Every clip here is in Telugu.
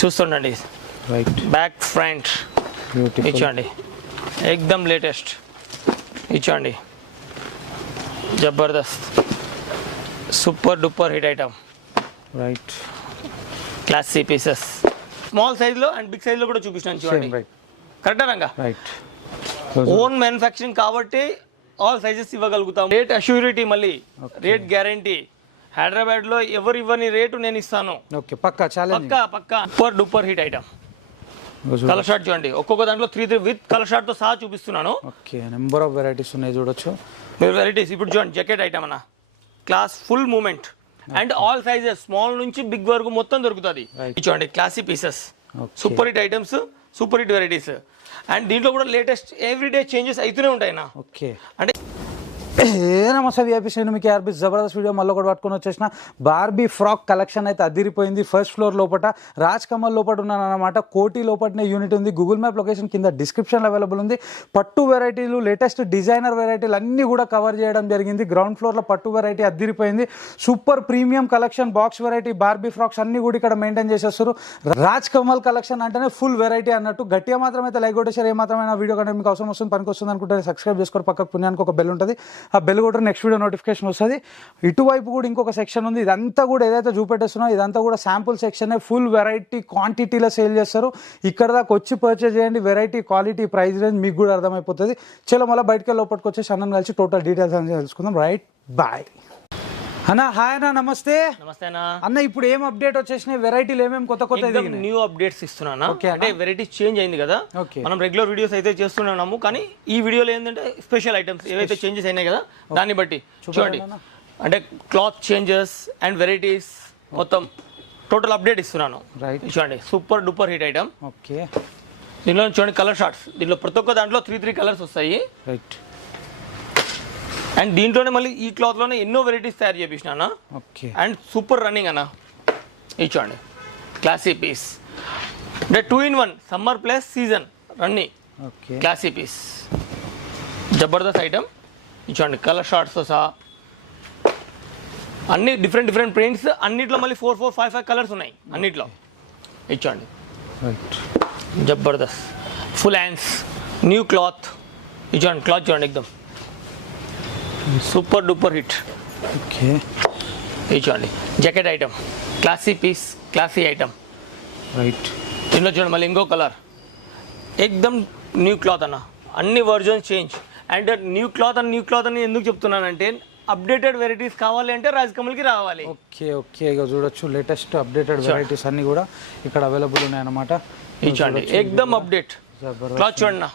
చూస్తుండండి, రైట్ బ్యాక్ ఫ్రంట్ బ్యూటిఫుల్ ఇచ్చండి, ఎక్దమ్ లేటెస్ట్ ఇచ్చండి, జబర్దస్త్ super duper hit item, right classy pieces. Small సైజ్లో అండ్ బిగ్ సైజ్లో కూడా చూపిస్తున్నాను చూడండి. రైట్ కరెక్టా రంగా? రైట్ ఓన్ మ్యానుఫ్యాక్చరింగ్ కాబట్టి ఆల్ సైజెస్ ఇవ్వగలుగుతాం. రేట్ అష్యూరిటీ, మళ్ళీ రేట్ గ్యారంటీ. హైదరాబాద్ లో ఎవరు ఇవ్వని రేటు నేను ఇస్తాను. ఓకే పక్కా ఛాలెంజ్ పక్కా super duper hit item. Colour short చూడండి, ఒక్కొక్క దాంట్లో 3 విత్ కలర్ షార్ట్ తో సహా చూపిస్తున్నాను. ఓకే నెంబర్ ఆఫ్ వెరైటీస్ ఉన్నాయి చూడొచ్చు. వెరైటీస్ ఇప్పుడు చూడండి, జాకెట్ ఐటమ్ అన్న, class full movement and all sizes, small నుంచి బిగ్ వరకు మొత్తం దొరుకుతుంది. చూడండి classy pieces, super hit items, super hit varieties. And దీంట్లో కూడా లేటెస్ట్ ఎవ్రీడే చేంజెస్ అవుతూనే ఉంటాయి నా. ఓకే అంటే నమస్తే విఐపీ శ్రేణు, మీకు ఆర్బీ జబర్దస్త్ వీడియో మళ్ళీ కూడా పట్టుకొని వచ్చేసిన. బార్బీ ఫ్రాక్ కలెక్షన్ అయితే అదిరిపోయింది. ఫస్ట్ ఫ్లోర్ లోపల రాజ్ కమల్ లోపల ఉన్నాను అనమాట. కోటి లోపలనే యూనిట్ ఉంది. గూగుల్ మ్యాప్ లొకేషన్ కింద డిస్క్రిప్షన్లో అవైలబుల్ ఉంది. పట్టు వెరైటీలు, లేటెస్ట్ డిజైనర్ వెరైటీలు అన్నీ కూడా కవర్ చేయడం జరిగింది. గ్రౌండ్ ఫ్లోర్లో పట్టు వెరైటీ అదిరిపోయింది. Super premium collection, box variety, Barbie frocks అన్నీ కూడా ఇక్కడ మెయింటైన్ చేసేస్తారు. రాజ్ కమల్ కలెక్షన్ అంటేనే ఫుల్ వెరైటీ అన్నట్టు. గట్టిగా మాత్రం అయితే లైక్ కొట్టేసారు. ఏమాత్రమైన వీడియో కంటే మీకు అవసరం వస్తుంది, పనికి వస్తుంది అనుకుంటే సబ్స్క్రైబ్ చేసుకోరు. పక్కకు పుణ్యానికి ఒక బెల్ ఉంటుంది, ఆ బెల్ కూడా నెక్స్ట్ వీడియో నోటిఫికేషన్ వస్తుంది. ఇటువైపు కూడా ఇంకొక సెక్షన్ ఉంది. ఇదంతా కూడా ఏదైతే చూపెట్టేస్తున్నా ఇదంతా కూడా శాంపుల్ సెక్షన్. ఫుల్ వెరైటీ క్వాంటిటీలో సేల్ చేస్తారు. ఇక్కడ దాకా వచ్చి పర్చేజ్ చేయండి. వెరైటీ, క్వాలిటీ, ప్రైస్ రేంజ్ మీకు కూడా అర్థమైపోతుంది. చలో మళ్ళీ బయటకి లోపలికి వచ్చేసి అన్నం కలిసి టోటల్ డీటెయిల్స్ అనేది తెలుసుకుందాం. రైట్, బాయ్ అన్న. హాయ్ అన్న, నమస్తే. నమస్తే అన్న. ఇప్పుడు ఏం అప్డేట్ వచ్చేసినాయి, వెరైటీలు ఏమేమి కొత్త న్యూ అప్డేట్స్ ఇస్తున్నా. అంటే వెరైటీస్ చేంజ్ అయింది కదా. మనం రెగ్యులర్ వీడియోస్ అయితే చేస్తున్నాము, కానీ ఈ వీడియోలో ఏంటంటే స్పెషల్ ఐటమ్స్ ఏవైతే చేంజెస్ అయినాయి కదా దాన్ని బట్టి చూడండి. అంటే క్లాత్ చేంజెస్ అండ్ వెరైటీస్ మొత్తం టోటల్ అప్డేట్ ఇస్తున్నాను. రైట్ చూడండి, super duper hit item. Okay దీనిలో చూడండి కలర్ షార్ట్స్. దీనిలో ప్రతి ఒక్క దాంట్లో 3 కలర్స్ వస్తాయి. రైట్. అండ్ దీంట్లోనే మళ్ళీ ఈ క్లాత్ లోనే ఎన్నో వెరైటీస్ తయారు చేపించిన. ఓకే. అండ్ సూపర్ రన్నింగ్ అన్న. ఇది చూడండి క్లాసీ పీస్, అంటే 2 in 1 summer plus season running. Okay. Classy piece, జబర్దస్త్ ఐటమ్. ఇది చూడండి కలర్ షార్ట్స్తో సహా అన్ని డిఫరెంట్ ప్రింట్స్. అన్నిట్లో మళ్ళీ 4, 5 కలర్స్ ఉన్నాయి అన్నిట్లో. ఇది చూడండి జబర్దస్త్ ఫుల్ హ్యాండ్స్, న్యూ క్లాత్. ఇది చూడండి క్లాత్ చూడండి ఎక్దమ్ సూపర్ డూపర్ హిట్. ఓకే. ఇది చూడండి jacket item, classy piece, classy item. Right. దీనిలో చూడండి మళ్ళీ ఇంకో కలర్, ఎక్దమ్ న్యూ క్లాత్ అన్న. అన్ని versions change. And new cloth అని ఎందుకు చెప్తున్నానంటే అప్డేటెడ్ వెరైటీస్ కావాలి అంటే రాజ్ కమల్కి రావాలి. ఓకే. ఓకే. ఇక చూడొచ్చు లేటెస్ట్ అప్డేటెడ్ వెరైటీస్ అన్ని కూడా ఇక్కడ అవైలబుల్ ఉన్నాయన్నమాట. ఇది చూడండి ఎక్దమ్ అప్డేట్ క్లాత్ చూడండి.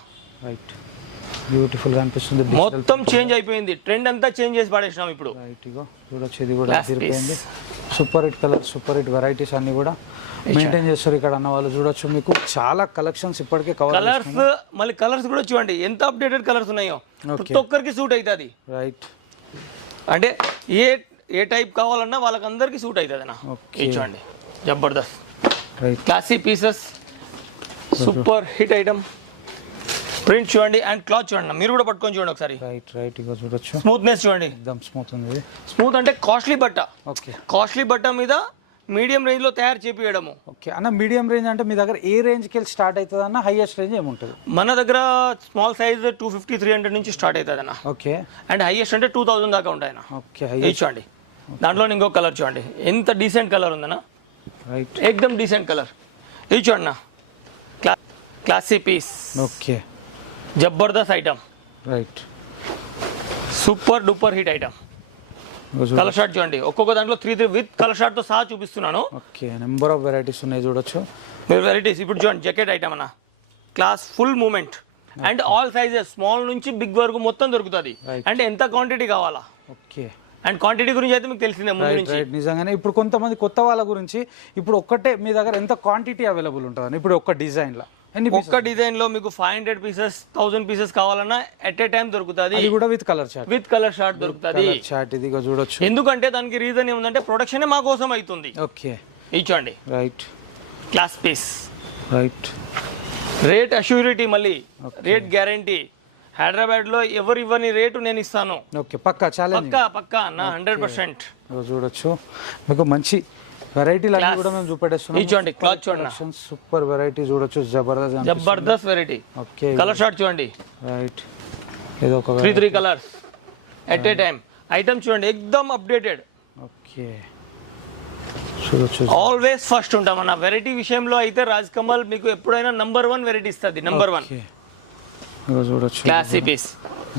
రైట్. బ్యూటిఫుల్ గా అనిపిస్తుంది. మొత్తం చేంజ్ అయిపోయింది, ట్రెండ్ అంతా చేంజ్ చేసి పడేసినాం ఇప్పుడు. రైట్. ఇగో చూడొచ్చు, ఇది కూడా అదిరిపోయింది. Super hit colour, super hit varieties అన్ని కూడా మెయింటైన్ చేస్తారు ఇక్కడ అన్న వాళ్ళు. చూడొచ్చు మీకు చాలా కలెక్షన్స్ ఇప్పటికే కవర్. కలర్స్ మళ్ళీ కలర్స్ కూడా చూడండి ఎంత అప్డేటెడ్ కలర్స్ ఉన్నాయో. ప్రతి ఒక్కరికి సూట్ అవుతుంది. రైట్. అంటే ఏ టైప్ కావాలన్నా వాళ్ళకి అందరికి సూట్ అవుతుంది అన్న. చూడండి Jabardasth classy pieces, super hit item. Print చూడండి అండ్ క్లాత్ చూడండి, మీరు కూడా పట్టుకొని చూడండి ఒకసారి. రైట్. రైట్. ఇక చూడొచ్చు స్మూత్నెస్ చూడండి, ఎక్దమ్ స్మూత్ ఉంది. స్మూత్ అంటే కాస్ట్లీ బట్ట. ఓకే. కాస్ట్లీ బట్ట మీద మీడియం రేంజ్ లో తయారు చేపియడము. ఓకే అన్న. మీడియం రేంజ్ అంటే మీ దగ్గర ఏ రేంజ్కి వెళ్ళి స్టార్ట్ అవుతుంది అన్న? హైయెస్ట్ రేంజ్ ఏముంటుంది మన దగ్గర? స్మాల్ సైజ్ 250, 300 నుంచి స్టార్ట్ అవుతుంది అన్న. ఓకే. అండ్ హైయెస్ట్ అంటే 2000 దాకా ఉంటాయి అన్న. ఓకే. చూడండి దాంట్లో ఇంకో కలర్ చూడండి, ఎంత డీసెంట్ కలర్ ఉందన్న. రైట్. ఎక్దమ్ డీసెంట్ కలర్. ఇది చూడండి క్లాసీ పీస్. ఓకే. జబర్దస్త్ item. Right. Super duper hit item. Colour short చూడండి, ఒక్కొక్క దాంట్లో 3 విత్ కలర్ షార్ట్ తో సహా చూపిస్తున్నాను. ఓకే. నెంబర్ ఆఫ్ వెరైటీస్ ఉన్నాయి చూడొచ్చు. వెరైటీస్ ఇప్పుడు చూడండి జాకెట్ ఐటమ్ అన్న, class full movement and all sizes, small నుంచి బిగ్ వరకు మొత్తం దొరుకుతుంది. అంటే ఎంత క్వాంటిటీ కావాలా. ఓకే. అండ్ క్వాంటిటీ గురించి అయితే మీకు తెలిసిందే ముందు నుంచి. నిజంగానే ఇప్పుడు కొంతమంది కొత్త వాళ్ళ గురించి, ఇప్పుడు ఒక్కటే మీ దగ్గర ఎంత క్వాంటిటీ అవైలబుల్ ఉంటుంది ఇప్పుడు ఒక్క డిజైన్ లో? ఒక్క డిజైన్ లో మీకు 500 పీసెస్, 1000 పీసెస్ కావాలన్నా ఎట్ ఏ టైం దొరుకుతుంది. ఇది కూడా with colour chart. With colour short దొరుకుతుంది. చార్ట్ ఇది చూడొచ్చు. ఎందుకంటే దానికి రీజన్ ఏముందంటే ప్రొడక్షన్ మా కోసం అవుతుంది. ఓకే. ఇచ్చండి right. Class piece. Right. Rate assurity, మళ్ళీ రేట్ గ్యారంటీ. హైదరాబాద్ లో ఎవరు ఇవ్వని రేటు నేను ఇస్తాను. ఓకే పక్కా ఛాలెంజ్. పక్కా అన్న 100%. చూడొచ్చు మీకు మంచి వెరైటీలు అన్ని కూడా మేము చూపెట్టేస్తున్నాం. ఇది చూడండి క్లాత్ చూడండి, సూపర్ వెరైటీ చూడొచ్చు, జబర్దస్త్ వెరైటీ. ఓకే కలర్ షార్ట్ చూడండి, రైట్, ఇది ఒక 3 colours at a time. Item చూడండి ఎక్దమ్ అప్డేటెడ్. ఓకే చూడొచ్చు, ఆల్వేస్ ఫస్ట్ ఉంటాం అన్న వెరైటీ విషయంలో అయితే. రాజ్ కమల్ మీకు ఎప్పుడైనా నంబర్ 1 వెరైటీ ఇస్తుంది, నంబర్ 1. చూడొచ్చు క్లాసీ పీస్,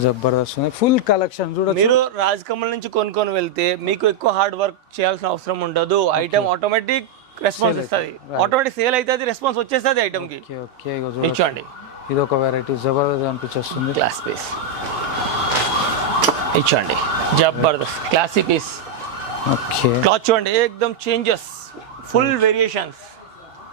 జబర్దస్త్ ఉంది, ఫుల్ కలెక్షన్ చూడొచ్చు. మీరు రాజ్ కమల్ నుంచి కొనుక్కొని వెళ్తే మీకు ఎక్కువ హార్డ్ వర్క్ చేయాల్సిన అవసరం ఉండదు. ఐటమ్ ఆటోమేటిక్ రెస్పాన్స్ ఇస్తుంది, ఆటోమేటిక్ సేల్ అయితే రెస్పాన్స్ వచ్చేస్తుంది ఐటమ్ కి. ఇచ్చండి, ఇది ఒక వెరైటీ జబర్దస్త్ అనిపించేస్తుంది. క్లాస్ పీస్ ఇచ్చండి, జబర్దస్త్ క్లాసీ పీస్. ఓకే క్లాత్ చూడండి ఎక్దమ్ చేంజెస్, ఫుల్ వేరియేషన్స్.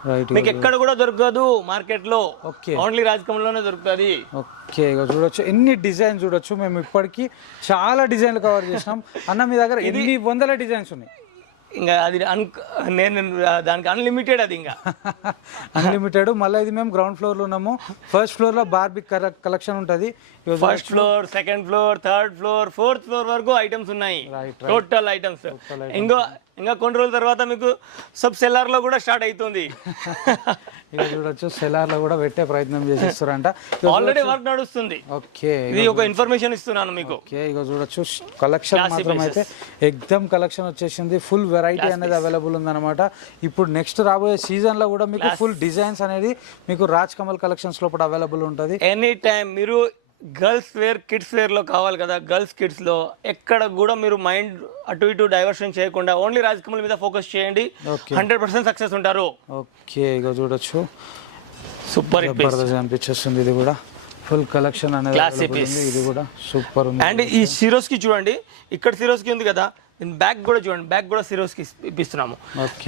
రైట్, మీకు ఎక్కడ కూడా దొరకదు మార్కెట్ లో, ఓకే ఓన్లీ రాజ్ కమల్ లోనే దొరుకుతుంది. ఓకే ఇక చూడొచ్చు, ఎన్ని డిజైన్ చూడొచ్చు. మేము ఇప్పటికీ చాలా డిజైన్లు కవర్ చేసినాం అన్న. మీ దగ్గర ఎన్ని వందల డిజైన్స్ ఉన్నాయి? ఇంకా అది నేను దానికి అన్లిమిటెడ్, అది ఇంకా అన్లిమిటెడ్. మళ్ళీ ఇది మేము గ్రౌండ్ ఫ్లోర్ లో ఉన్నాము. ఫస్ట్ ఫ్లోర్ లో బార్బీ కలెక్షన్ ఉంటుంది. First floor, second floor, third floor, fourth floor వరకు ఐటమ్స్ ఉన్నాయి, టోటల్ ఐటమ్స్. ఇంకా కొన్ని రోజుల తర్వాత మీకు సబ్ సెల్లార్ లో కూడా స్టార్ట్ అవుతుంది. ఇక చూడొచ్చు, సెల్లార్ లో కూడా పెట్టే ప్రయత్నం చేసేస్తారంట. ఆల్రెడీ వర్క్ నడుస్తుంది. ఓకే, ఇది ఒక ఇన్ఫర్మేషన్ ఇస్తున్నాను మీకు. ఓకే ఇక చూడొచ్చు, కలెక్షన్ మాత్రం అయితే ఎగ్దమ్ కలెక్షన్ వచ్చేసింది. ఫుల్ వెరైటీ అనేది అవైలబుల్ ఉందన్నమాట. ఇప్పుడు నెక్స్ట్ రాబోయే సీజన్ లో కూడా మీకు ఫుల్ డిజైన్స్ అనేది మీకు రాజ్ కమల్ కలెక్షన్స్ లోపల అవైలబుల్ ఉంటుంది. ఎనీ టైం మీరు గర్ల్స్ వేర్, కిడ్స్ వేర్ లో కావాలి కదా, గర్ల్స్ కిడ్స్ లో ఎక్కడ కూడా మీరు మైండ్ అటు ఇటు డైవర్షన్ చేయకుండా ఓన్లీ రాజ్ కమల్ మీద ఫోకస్ చేయండి, 100% సక్సెస్ ఉంటారు. ఓకే ఇక చూడొచ్చు, సూపర్ అనిపించేస్తుంది. ఇది కూడా ఫుల్ కలెక్షన్ అనేది క్లాసీ పీస్, ఇది కూడా సూపర్ ఉంది. అండ్ ఈ సిరోస్ కి చూడండి, ఇక్కడ సిరోస్ కి ఉంది కదా, బ్యాక్ కూడా చూడండి, బ్యాక్ కూడా సిరోస్ కి ఇప్పిస్తున్నాము.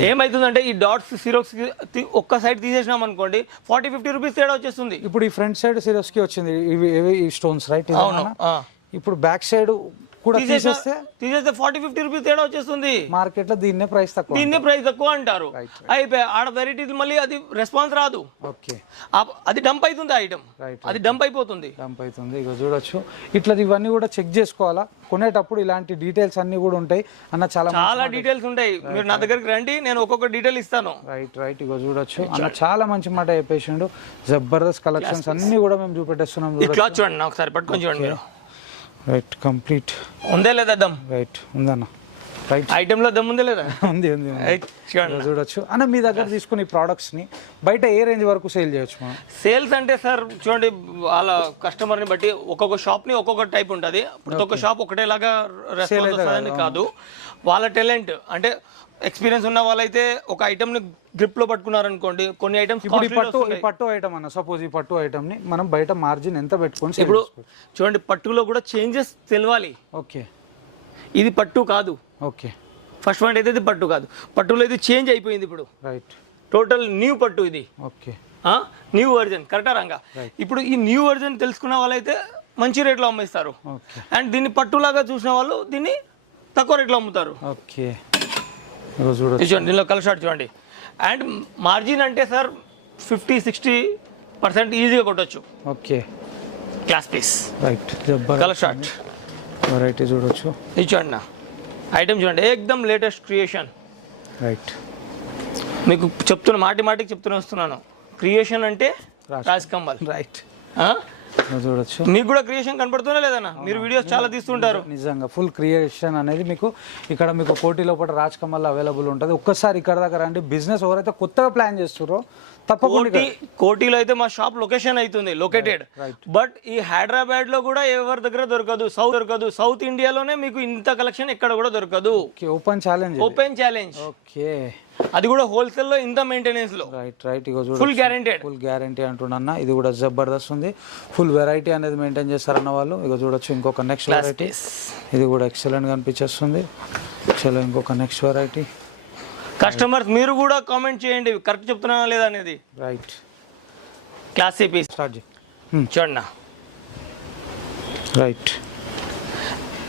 ఏమైతుందంటే ఈ డాట్స్ సిరోస్ కి ఒక్క సైడ్ తీసేసినాం అనుకోండి, 40-50 రూపీస్ తేడా వచ్చేస్తుంది. ఇప్పుడు ఈ ఫ్రంట్ సైడ్ సిరోస్ కి వచ్చింది ఈ స్టోన్స్, రైట్? ఇప్పుడు బ్యాక్ సైడ్ కూడా తీసేస్తే 40-50 రూపీస్ తేడా వచ్చేస్తుంది. మార్కెట్ లో దీన్నే ప్రైస్ తక్కువ అంటారు. అయిపోయి ఆడ వెరైటీ మళ్ళీ అది రెస్పాన్స్ రాదు. ఓకే, అది డంప్ అవుతుంది, ఐటమ్ అది డంప్ అయిపోతుంది. ఇక చూడొచ్చు, ఇట్లా ఇవన్నీ కూడా చెక్ చేసుకోవాలా కొనేటప్పుడు. ఇలాంటి డీటెయిల్స్ అన్ని కూడా ఉంటాయి అన్న, చాలా డీటెయిల్స్ ఉంటాయి. మీరు నా దగ్గరికి రండి, నేను ఒక్కొక్క డీటెయిల్ ఇస్తాను. రైట్ ఇక చూడొచ్చు అన్న, చాలా మంచి మాట చెప్పేసిండు. జబర్దస్త్ కలెక్షన్స్ అన్ని కూడా మేము చూపెట్టేస్తున్నాం. క్లాత్ చూడండి, ఒకసారి పట్టుకొని చూడండి మీరు. రైట్, కంప్లీట్ ఉందే లేదా దమ్? రైట్ ఉందన్న, రైట్ ఐటమ్ లో దమ్ ఉందే లేదా? ఉంది చూడొచ్చు అన్న. మీ దగ్గర తీసుకుని ప్రోడక్ట్స్ ని బయట ఏ రేంజ్ వరకు సేల్ చేయొచ్చు మనం? సేల్స్ అంటే సార్ చూడండి, వాళ్ళ కస్టమర్ ని బట్టి ఒక్కొక్క షాప్ ని ఒక్కొక్క టైప్ ఉంటుంది. ప్రతి ఒక్క షాప్ ఒకటేలాగా రెస్పాన్స్ వస్తుందని కాదు, వాళ్ళ టాలెంట్. అంటే ఎక్స్పీరియన్స్ ఉన్న వాళ్ళైతే ఒక ఐటమ్ ని గ్రిప్ లో పట్టుకున్నారు అనుకోండి, కొన్ని ఐటమ్స్. ఇప్పుడు ఈ పట్టు ఐటమ్ అన్న, సపోజ్ ఈ పట్టు ఐటమ్ ని మనం బయట మార్జిన్ ఎంత పెట్టుకోండి? ఇప్పుడు చూడండి, పట్టులో కూడా చేంజెస్ తెలవాలి. ఓకే, ఇది పట్టు కాదు. ఓకే, ఫస్ట్ పాయింట్ అయితే ఇది పట్టు కాదు, పట్టులో ఇది చేంజ్ అయిపోయింది ఇప్పుడు. రైట్, టోటల్ న్యూ పట్టు ఇది. ఓకే, న్యూ వర్జన్, కరెక్టా రంగా? ఇప్పుడు ఈ న్యూ వర్జన్ తెలుసుకున్న వాళ్ళైతే మంచి రేట్లో అమ్మేస్తారు. అండ్ దీన్ని పట్టులాగా చూసిన వాళ్ళు దీన్ని తక్కువ రేట్లో అమ్ముతారు. ఓకే, చూడండి దీనిలో కలర్ షార్ట్ చూడండి. అండ్ మార్జిన్ అంటే సార్ 50-60% ఈజీగా కొట్టచ్చు. Okay, class piece, right, colour short variety చూడొచ్చు. ఇది చూడండి, ఐటమ్ చూడండి, ఏకదమ్ లేటెస్ట్ క్రియేషన్. రైట్, మీకు చెప్తున్నా, మాటికి చెప్తూనే వస్తున్నాను, క్రియేషన్ అంటే రాజ్ కమల్. రైట్, చూడొచ్చు. మీకు కూడా క్రియేషన్ కనపడుతున్నా లేదన్నా? మీరు వీడియోస్ చాలా తీస్తుంటారు. నిజంగా ఫుల్ క్రియేషన్ అనేది మీకు ఇక్కడ మీకు కోటి లోపల రాజ్ కమల్ అవైలబుల్ ఉంటుంది. ఒక్కసారి ఇక్కడ దగ్గర అంటే బిజినెస్ ఎవరైతే కొత్తగా ప్లాన్ చేస్తారో తప్పకుండా. కోటిలో అయితే మా షాప్ లొకేషన్ అవుతుంది, లొకేటెడ్. బట్ ఈ హైదరాబాద్ లో కూడా ఎవరి దగ్గర దొరకదు, సౌత్ ఇండియాలోనే మీకు ఇంత కలెక్షన్ ఎక్కడ కూడా దొరకదు. Open challenge. ఓకే, అది కూడా హోల్సేల్ లో, ఇంత మెయింటెనెన్స్ లో. రైట్ ఇగో చూడండి, ఫుల్ గ్యారెంటీ అంటున్నా. ఇది కూడా జబర్దస్త్ ఉంది, ఫుల్ వెరైటీ అనేది మెయింటైన్ చేస్తారన్న వాళ్ళు. ఇక చూడొచ్చు ఇంకొక నెక్స్ట్ వెరైటీ, ఇది కూడా ఎక్సలెంట్ గా అనిపించేస్తుంది. చలో ఇంకొక నెక్స్ట్ వెరైటీ. కస్టమర్స్ మీరు కూడా కామెంట్ చేయండి, కరెక్ట్ చెప్తున్నా లేదా అనేది. రైట్, క్లాసీ పీస్ స్టార్ట్ చూడండి. రైట్,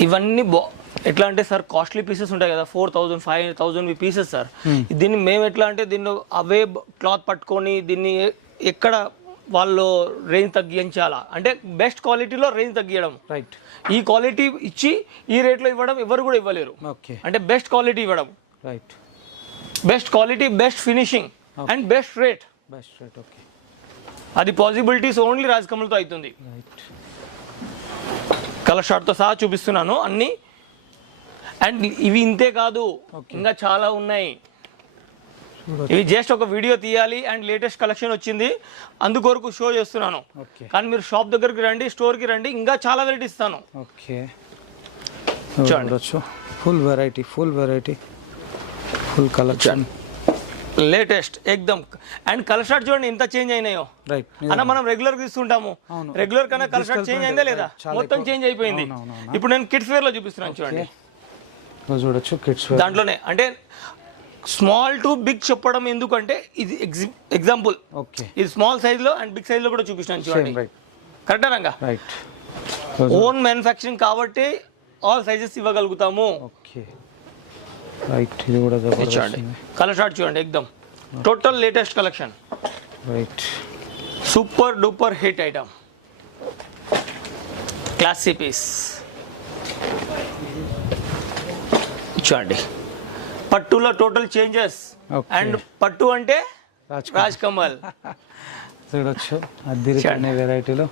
ఇవన్నీ ఎట్లా అంటే సార్ కాస్ట్లీ పీసెస్ ఉంటాయి కదా, 4,000-5,000 పీసెస్ సార్. దీన్ని మేము ఎట్లా అంటే దీన్ని అవే క్లాత్ పట్టుకొని దీన్ని ఎక్కడ వాళ్ళు రేంజ్ తగ్గించాలా అంటే బెస్ట్ క్వాలిటీలో రేంజ్ తగ్గించడం. రైట్, ఈ క్వాలిటీ ఇచ్చి ఈ రేట్లో ఇవ్వడం ఎవరు కూడా ఇవ్వలేరు. ఓకే, అంటే బెస్ట్ క్వాలిటీ ఇవ్వడం. Right, best quality, best finishing and best rate. Okay, అది పాసిబిలిటీస్ ఓన్లీ రాజ్ కమల్తో అవుతుంది. రైట్. కలర్ షార్ట్తో సహా చూపిస్తున్నాను అన్ని. అండ్ ఇవి ఇంతే కాదు, ఇంకా చాలా ఉన్నాయి. ఇవి జస్ట్ ఒక వీడియో తీయాలి అండ్ లేటెస్ట్ కలెక్షన్ వచ్చింది అందుకొరకు షో చేస్తున్నాను. కానీ మీరు షాప్ దగ్గరికి రండి, స్టోర్కి రండి, ఇంకా చాలా వెరైటీ ఇస్తాను. ఓకే, చూడొచ్చు. Full variety, full collection, latest ఎక్దమ్. అండ్ కలర్ షార్ట్ చూడండి ఎంత చేంజ్ అయినాయో. రైట్ అన్న మనం రెగ్యులర్ తీసుకుంటాము, రెగ్యులర్ కన్నా కలర్ షార్ట్ చేంజ్ అయిందా లేదా? మొత్తం చేంజ్ అయిపోయింది. ఇప్పుడు నేను కిడ్స్ వేర్ లో చూపిస్తున్నాను చూడండి. చూడొచ్చు కిడ్స్ వేర్ దాంట్లోనే అంటే స్మాల్ టు బిగ్ చెప్పడం ఎందుకంటే ఇది ఎగ్జాంపుల్. ఓకే, ఇది స్మాల్ సైజ్ లో అండ్ బిగ్ సైజ్ లో కూడా చూపిస్తున్నాను చూడండి. కరెక్టా రంగా? రైట్. ఓన్ మ్యానుఫ్యాక్చరింగ్ కాబట్టి ఆల్ సైజెస్ ఇవ్వగలుగుతాము. Okay, right. ఇది కూడా చూడండి కలర్ షార్ట్ చూడండి ఎక్దమ్ total latest collection. Right, super duper hit item, classy piece. చూడండి పట్టులో టోటల్ చేంజెస్. అండ్ పట్టు అంటే రాజ్ కమల్. చూడొచ్చు అద్దిరిపోయిన వెరైటీలో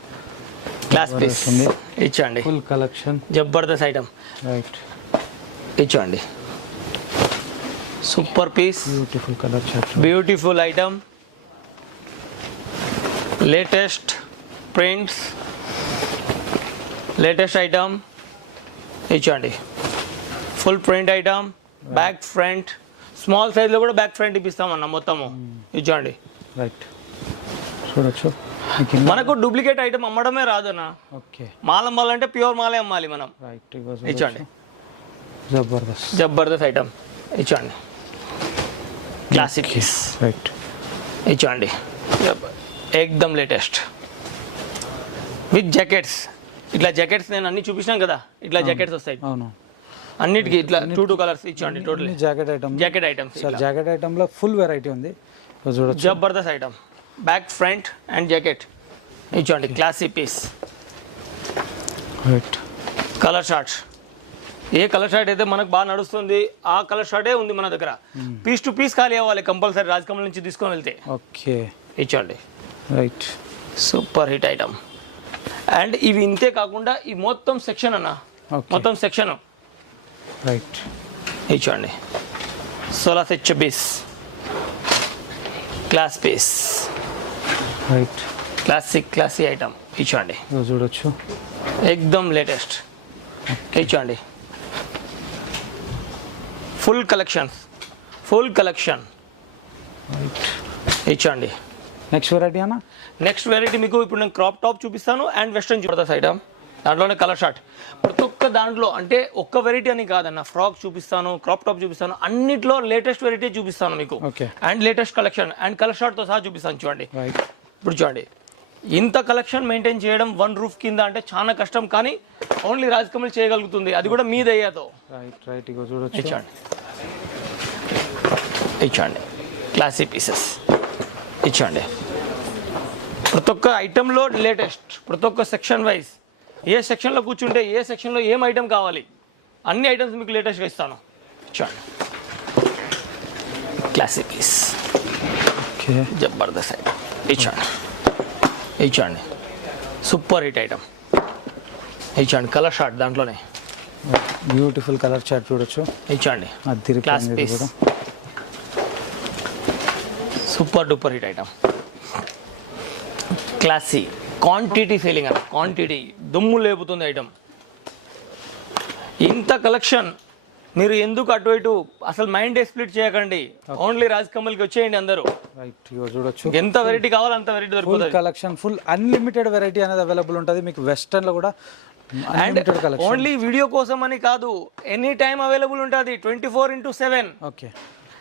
క్లాస్ పీస్ ఇచ్చండి. ఫుల్ కలెక్షన్, జబర్దస్త్ ఐటమ్. రైట్, ఇచ్చండి super piece, beautiful colour chart, beautiful item, latest prints, latest item. ఇచ్చండి full print item, back front, small size లో కూడా బ్యాక్ ఫ్రంట్ ఇప్పిస్తామన్న మొత్తము. ఇచ్చండి. రైట్, చూడొచ్చు. మనకు డూప్లికేట్ ఐటమ్ అమ్మడమే రాదన్న. ఓకే, మాల అమ్మాలంటే ప్యూర్ మాలే అమ్మాలి మనం. రైట్. ఇచ్చండి జబర్దస్త్ ఐటమ్. ఇచ్చండి క్లాసిక్ పీస్. రైట్, ఇచ్చండి ఎక్దమ్ లేటెస్ట్ విత్ జాకెట్స్. ఇట్లా జాకెట్స్ నేను అన్ని చూపించాను కదా, ఇట్లా జాకెట్స్ వస్తాయి. అవును, అన్నిటికీ ఇట్లా 2 కలర్స్ ఇచ్చండి. Total jacket items. Jacket item లో ఫుల్ వెరైటీ ఉంది. చూడొచ్చు జబర్దస్త్ item, back front and jacket. ఇచ్చండి classy piece. Right, colour shorts. ఏ కలర్ షార్ట్ అయితే మనకు బాగా నడుస్తుంది ఆ కలర్ షార్టే ఉంది మన దగ్గర. పీస్ టు పీస్ ఖాళీ అవ్వాలి కంపల్సరీ రాజ్ కమల్ నుంచి తీసుకొని వెళ్తే. ఓకే, ఇచ్చండి right. Super hit item. And ఇవి ఇంతే కాకుండా ఈ మొత్తం సెక్షన్ అన్న, మొత్తం సెక్షన్. రైట్, ఇచ్చండి 16 से 26 class piece. Right, classy item. ఇచ్చండి చూడొచ్చు ఎక్దమ్ లేటెస్ట్. ఇచ్చండి ఫుల్ కలెక్షన్. ఇచ్చండి నెక్స్ట్ వెరైటీ అన్న. నెక్స్ట్ వెరైటీ మీకు ఇప్పుడు నేను క్రాప్ టాప్ చూపిస్తాను అండ్ వెస్ట్రన్ జబర్దస్త్ ఐటమ్. దాంట్లోనే కలర్ షార్ట్. ప్రతి ఒక్క దాంట్లో అంటే ఒక్క వెరైటీ అని కాదన్న, ఫ్రాక్ చూపిస్తాను, క్రాప్ టాప్ చూపిస్తాను, అన్నిట్లో లేటెస్ట్ వెరైటీ చూపిస్తాను మీకు. And latest collection and colour షార్ట్తో సహా చూపిస్తాను చూడండి. ఇప్పుడు చూడండి ఇంత కలెక్షన్ మెయింటైన్ చేయడం వన్ రూఫ్ కింద అంటే చాలా కష్టం, కానీ ఓన్లీ రాజ్ కమల్ చేయగలుగుతుంది, అది కూడా మీ దయ్యాతో. ఇచ్చండి క్లాసీ పీసెస్. ఇచ్చండి ప్రతి ఒక్క ఐటెంలో లేటెస్ట్, ప్రతి ఒక్క సెక్షన్ వైజ్ ఏ సెక్షన్లో కూర్చుంటే ఏ సెక్షన్లో ఏం ఐటెం కావాలి అన్ని ఐటమ్స్ మీకు లేటెస్ట్గా ఇస్తాను. చూడండి క్లాసిక్ పీస్, జబర్దస్త్ ఐటమ్. ఇచ్చండి సూపర్ హిట్ ఐటమ్. ఇచ్చండి కలర్ షార్ట్, దాంట్లోనే బ్యూటిఫుల్ కలర్ చార్ట్ చూడొచ్చు. ఇచ్చండి class piece, super duper hit item. Classy quantity feeling అన్న, క్వాంటిటీ దుమ్ము లేపుతుంది ఐటమ్. ఇంత కలెక్షన్ మీరు ఎందుకు అటు ఇటు అసలు మైండ్ స్ప్లిట్ చేయకండి, ఓన్లీ రాజ్ కమల్కి వచ్చేయండి అందరూ. చూడొచ్చు ఎంత వెరైటీ కావాలో అంత వెరైటీ దొరుకుతుంది. కలెక్షన్ ఫుల్ అన్లిమిటెడ్ వెరైటీ అనేది అవైలబుల్ ఉంటుంది మీకు వెస్టర్న్ లో కూడా. అండ్ ఓన్లీ వీడియో కోసం అని కాదు, ఎనీ టైం అవైలబుల్ ఉంటుంది 24/7. Okay,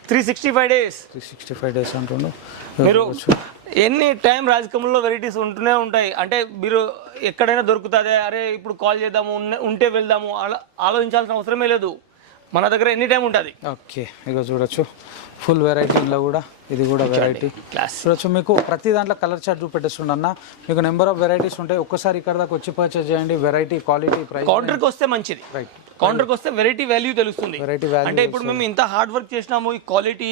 365 days. 365 days అంటుండు. మీరు ఎనీ టైం రాజ్ కమల్లో వెరైటీస్ ఉంటూనే ఉంటాయి. అంటే మీరు ఎక్కడైనా దొరుకుతుంది, అరే ఇప్పుడు కాల్ చేద్దాము ఉంటే వెళ్దాము అలా ఆలోచించాల్సిన అవసరమే లేదు, మన దగ్గర ఎనీ టైం ఉంటుంది. ఓకే, ఇక చూడొచ్చు ఫుల్ వెరైటీలో కూడా ఇది కూడా వెరైటీ క్లాస్. చూడొచ్చు మీకు ప్రతి దాంట్లో కలర్ చార్ట్ చూపెట్టేస్తుండ అన్న, మీకు నెంబర్ ఆఫ్ వెరైటీస్ ఉంటాయి. ఒక్కసారి ఇక్కడ దాకా వచ్చి పర్చేస్ చేయండి. Variety, quality, price. కౌంటర్కి వస్తే మంచిది. రైట్, కౌంటర్కి వస్తే వెరైటీ వాల్యూ తెలుస్తుంది. వెరైటీ వాల్యూ అంటే ఇప్పుడు మేము ఇంత హార్డ్ వర్క్ చేసినాము, ఈ క్వాలిటీ,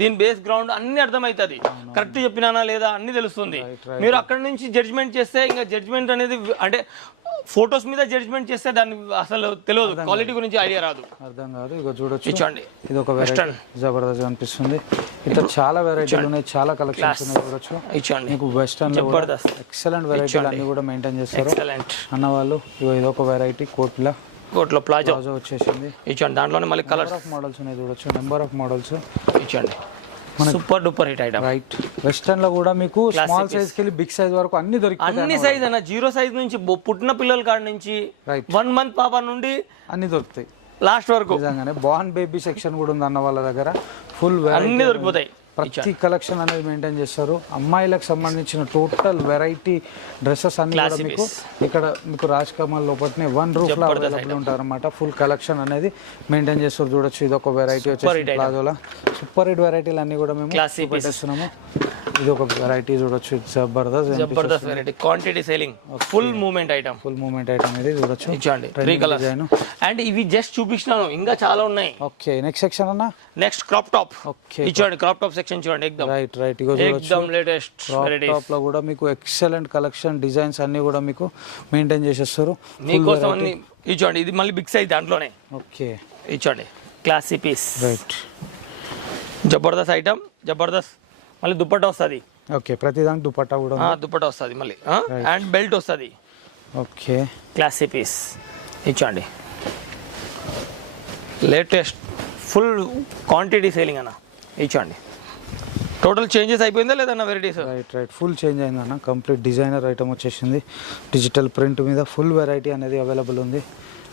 దీని బేస్ గ్రౌండ్ అన్ని అర్థమవుతుంది. కరెక్ట్ చెప్పినానా లేదా అన్ని తెలుస్తుంది. మీరు అక్కడ నుంచి జడ్జ్మెంట్ చేస్తే ఇంకా జడ్జ్మెంట్ అనేది అంటే ఫొటోస్ మీద జడ్జ్మెంట్ చేస్తే దాన్ని అసలు తెలియదు, క్వాలిటీ గురించి ఐడియా రాదు, అర్థం కాదు. ఇక చూడొచ్చు, ఇచ్చండి. ఇది ఒక వెరైటీ జబర్దస్త్ అనిపిస్తుంది. ఇట్లా చాలా వెరైటీలు ఉన్నాయి, చాలా కలెక్షన్స్ ఉన్నాయి. చూడొచ్చు, ఇచ్చండి. మీకు వెస్టర్న్ జబర్దస్త్ ఎక్సలెంట్ వెరైటీలు అన్ని కూడా మెయింటైన్ చేస్తారు ఎక్సలెంట్ అన్న వాళ్ళు. ఇగో ఇది ఒక వెరైటీ కోట్లో ప్లాజో వచ్చేసింది. ఇచ్చండి. దాంట్లోనే మళ్ళీ కలర్స్ ఆఫ్ మోడల్స్ ఉన్నాయి. చూడొచ్చు, నెంబర్ ఆఫ్ మోడల్స్. ఇచ్చండి. Super duper hit item. Right, western లో కూడా మీకు స్మాల్ సైజ్ కి బిగ్ సైజ్ వరకు అన్ని దొరుకుతాయి. అన్ని సైజ్ అన్న, 0 సైజ్ నుంచి పుట్టిన పిల్లల కాడ నుంచి 1 మంత్ పాప నుండి అన్ని దొరుకుతాయి లాస్ట్ వరకు. నిజంగానే బార్న్ బేబీ సెక్షన్ కూడా ఉంది అన్న వాళ్ళ దగ్గర. ఫుల్ అన్ని దొరికిపోతాయి. ప్రతి కలెక్షన్ అనేది మెయింటైన్ చేస్తారు. అమ్మాయిలకు సంబంధించిన టోటల్ వెరైటీ డ్రెస్సెస్ అన్ని కూడా మీకు ఇక్కడ మీకు రాజ్ కమల్ లోపలనే 1 రూఫ్ లో అవైలబుల్ ఉంటారు అనమాట. ఫుల్ కలెక్షన్ అనేది మెయింటైన్ చేస్తారు. చూడొచ్చు, ఇది ఒక వెరైటీ వచ్చేసి ప్లాజోలా. సూపర్ హిట్ వెరైటీలు అన్ని కూడా మేము పెట్టేస్తున్నాము. ఇది ఒక వెరైటీ చూడొచ్చు, జబర్దస్త్ variety. Quantity selling, full movement item. Full movement item ఇది చూడొచ్చు. ఇచ్చండి 3 కలర్స్. అండ్ ఇవి జస్ట్ చూపిస్తున్నాను, ఇంకా చాలా ఉన్నాయి. ఓకే, నెక్స్ట్ సెక్షన్ అన్న. Next crop top. ఓకే, ఇచ్చండి క్రాప్ టాప్ సెక్షన్ చూడండి. ఎక్దమ్ రైట్ రైట్. ఇగో చూడొచ్చు, ఎక్దమ్ లేటెస్ట్ వెరైటీస్. టాప్ లో కూడా మీకు ఎక్సలెంట్ కలెక్షన్, డిజైన్స్ అన్ని కూడా మీకు మెయింటైన్ చేసేస్తారు మీకోసం అన్ని. ఇచ్చండి, ఇది మళ్ళీ బిగ్ సైజ్ దాంట్లోనే. ఓకే, ఇచ్చండి క్లాసీ పీస్. రైట్, జబర్దస్త్ ఐటమ్. జబర్దస్త్ మళ్ళీ దుపట్టా వస్తుంది. ఓకే, ప్రతి దానికి దుపట్టా కూడా దుపట్టా వస్తుంది మళ్ళీ. అండ్ బెల్ట్ వస్తుంది. Okay, classy piece. ఇచ్చండి లేటెస్ట్, ఫుల్ క్వాంటిటీ సేలింగ్ అన్న. ఇచ్చండి. టోటల్ చేంజెస్ అయిపోయిందా లేదన్న varieties? Right right, full change అయింది అన్న. కంప్లీట్ డిజైనర్ ఐటమ్ వచ్చేసింది. డిజిటల్ ప్రింట్ మీద ఫుల్ వెరైటీ అనేది అవైలబుల్ ఉంది.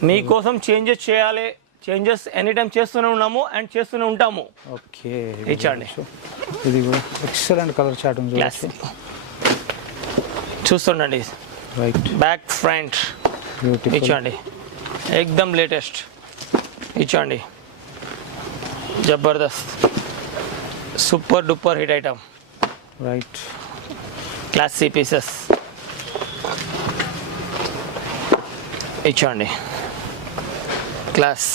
మీకోసం చేంజెస్ చేయాలి, చేంజెస్ ఎనీ టైం చేస్తూనే ఉన్నాము అండ్ చేస్తూనే ఉంటాము. ఓకే, ఇచ్చండి. ఇది కూడా ఎక్సలెంట్ కలర్ చార్ట్ ఉంది. చూస్తుండండి. Right, back front. ఇచ్చండి ఎక్దమ్ లేటెస్ట్. ఇచ్చండి జబర్దస్త్, super duper hit item. Right, classy pieces. ఇచ్చండి క్లాస్.